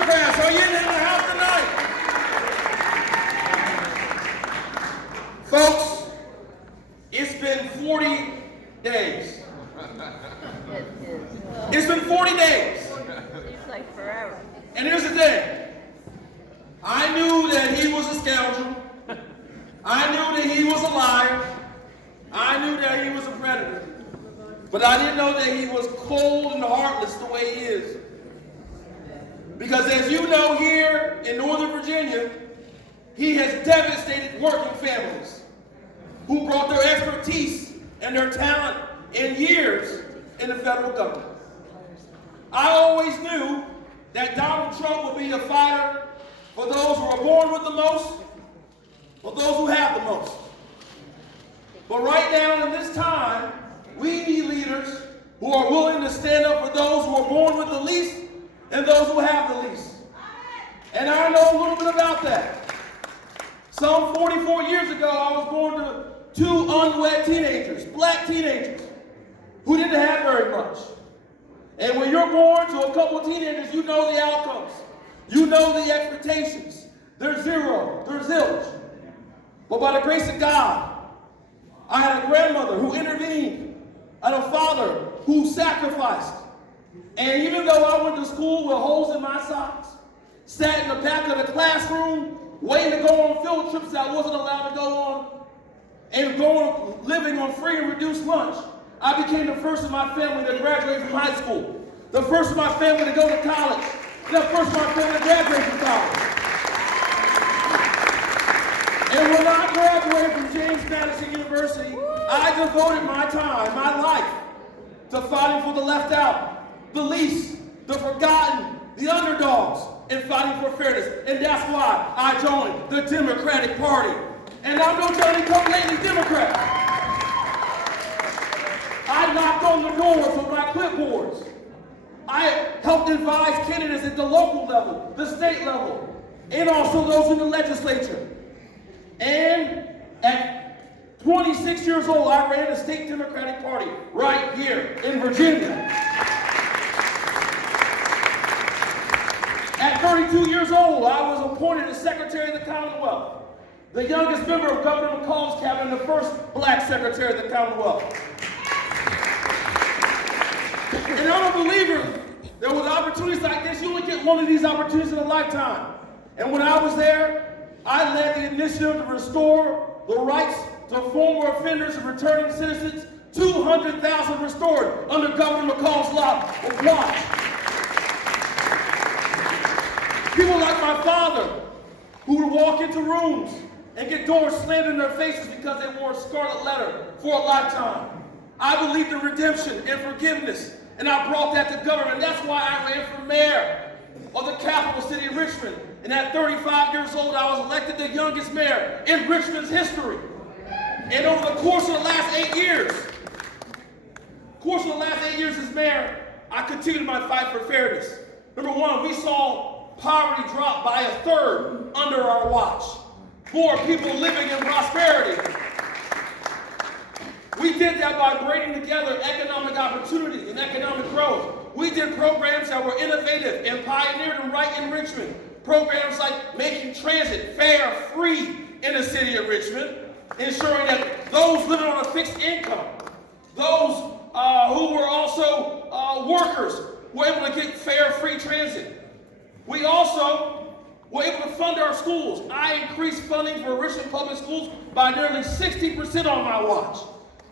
Democrats, are you in the house tonight? Folks, it's been 40 days. It's been 40 days. Seems like forever. And here's the thing. I knew that he was a scoundrel. I knew that he was a liar. I knew that he was a predator. But I didn't know that he was cold and heartless the way he is. Because as you know, here in Northern Virginia, he has devastated working families who brought their expertise and their talent and years in the federal government. I always knew that Donald Trump would be a fighter for those who are born with the most, for those who have the most. But right now in this time, we need leaders who are willing to stand up for those who are born with the least and those who have the least. And I know a little bit about that. Some 44 years ago, I was born to two unwed teenagers, black teenagers, who didn't have very much. And when you're born to a couple of teenagers, you know the outcomes. You know the expectations. There's zero, there's zilch. But by the grace of God, I had a grandmother who intervened, and a father who sacrificed. And even though I went to school with holes in my socks, sat in the back of the classroom, waiting to go on field trips that I wasn't allowed to go on, and living on free and reduced lunch, I became the first in my family to graduate from high school, the first in my family to go to college, the first in my family to graduate from college. And when I graduated from James Madison University, I devoted my time, my life, to fighting for the left out, the least, the forgotten, the underdogs, and fighting for fairness. And that's why I joined the Democratic Party. And I'm no Johnny-come-lately Democrat. I knocked on the doors with my clipboards. I helped advise candidates at the local level, the state level, and also those in the legislature. And at 26 years old, I ran the state Democratic Party right here in Virginia. At 32 years old, I was appointed as Secretary of the Commonwealth, the youngest member of Governor McCall's cabinet, and the first black Secretary of the Commonwealth. And I'm a believer that with opportunities like this, you only get one of these opportunities in a lifetime. And when I was there, I led the initiative to restore the rights to former offenders and returning citizens, 200,000 restored under Governor McCall's watch. People like my father, who would walk into rooms and get doors slammed in their faces because they wore a scarlet letter for a lifetime. I believed in redemption and forgiveness, and I brought that to government. That's why I ran for mayor of the capital city of Richmond. And at 35 years old, I was elected the youngest mayor in Richmond's history. And over the course of the last 8 years, as mayor, I continued my fight for fairness. Number one, we saw poverty drop by a third under our watch. More people living in prosperity. We did that by bringing together economic opportunity and economic growth. We did programs that were innovative and pioneered them right in Richmond. Programs like making transit fare free in the city of Richmond, ensuring that those living on a fixed income, those who were also workers, were able to get fare free transit. We also were able to fund our schools. I increased funding for Richmond public schools by nearly 60% on my watch.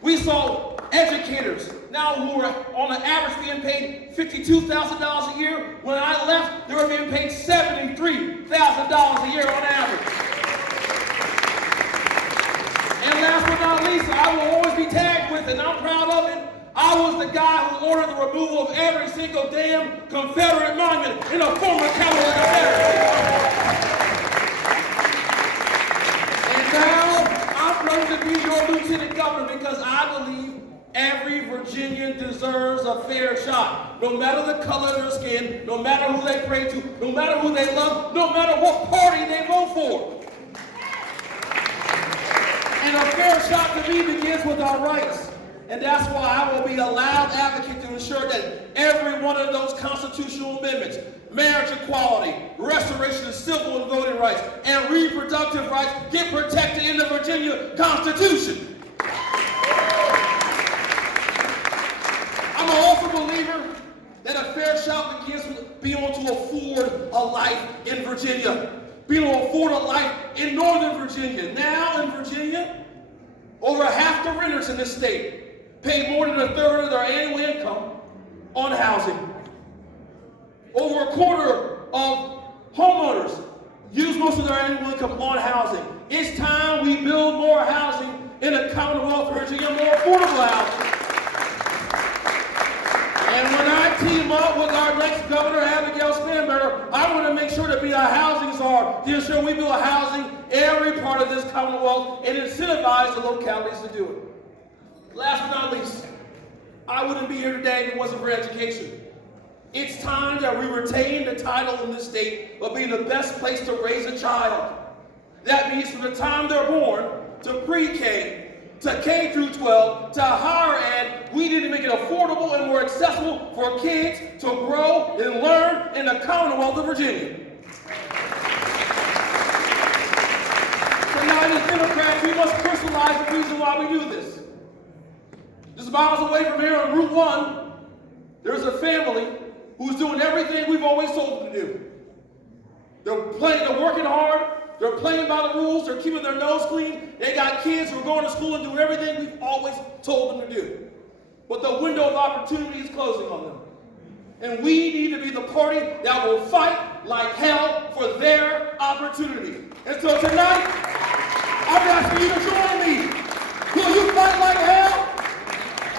We saw educators now who are on an average being paid $52,000 a year. When I left, they were being paid $73,000 a year on average. And last but not least, I will always be tagged with, and I'm proud of it, I was the guy who ordered the removal of every single damn Confederate monument in a former capital of the Confederacy. And now, I'm ready to be your lieutenant governor because I believe every Virginian deserves a fair shot, no matter the color of their skin, no matter who they pray to, no matter who they love, no matter what party they vote for. And a fair shot to me begins with our rights. And that's why I will be a loud advocate to ensure that every one of those constitutional amendments, marriage equality, restoration of civil and voting rights, and reproductive rights get protected in the Virginia Constitution. I'm an awful believer that a fair shout begins with being able to afford a life in Virginia, being able to afford a life in Northern Virginia. Now in Virginia, over half the renters in this state pay more than a third of their annual income on housing. Over a quarter of homeowners use most of their annual income on housing. It's time we build more housing in the Commonwealth of Virginia, more affordable housing. And when I team up with our next governor, Abigail Spanberger, I want to make sure to be a housing czar to ensure we build housing every part of this Commonwealth and incentivize the localities to do it. Last but not least, I wouldn't be here today if it wasn't for education. It's time that we retain the title in this state of being the best place to raise a child. That means from the time they're born to pre-K, to K through 12, to higher ed, we need to make it affordable and more accessible for kids to grow and learn in the Commonwealth of Virginia. Tonight as Democrats, we must crystallize the reason why we do this. Just miles away from here on Route 1, there's a family who's doing everything we've always told them to do. They're working hard, they're playing by the rules, they're keeping their nose clean, they got kids who are going to school and doing everything we've always told them to do. But the window of opportunity is closing on them. And we need to be the party that will fight like hell for their opportunity. And so tonight, I'm asking you to join me. Will you fight like hell?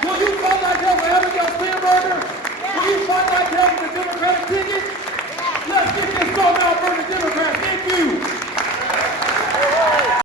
Will you fight like hell for Abigail Spanberger? Will you fight like hell for the Democratic ticket? Let's get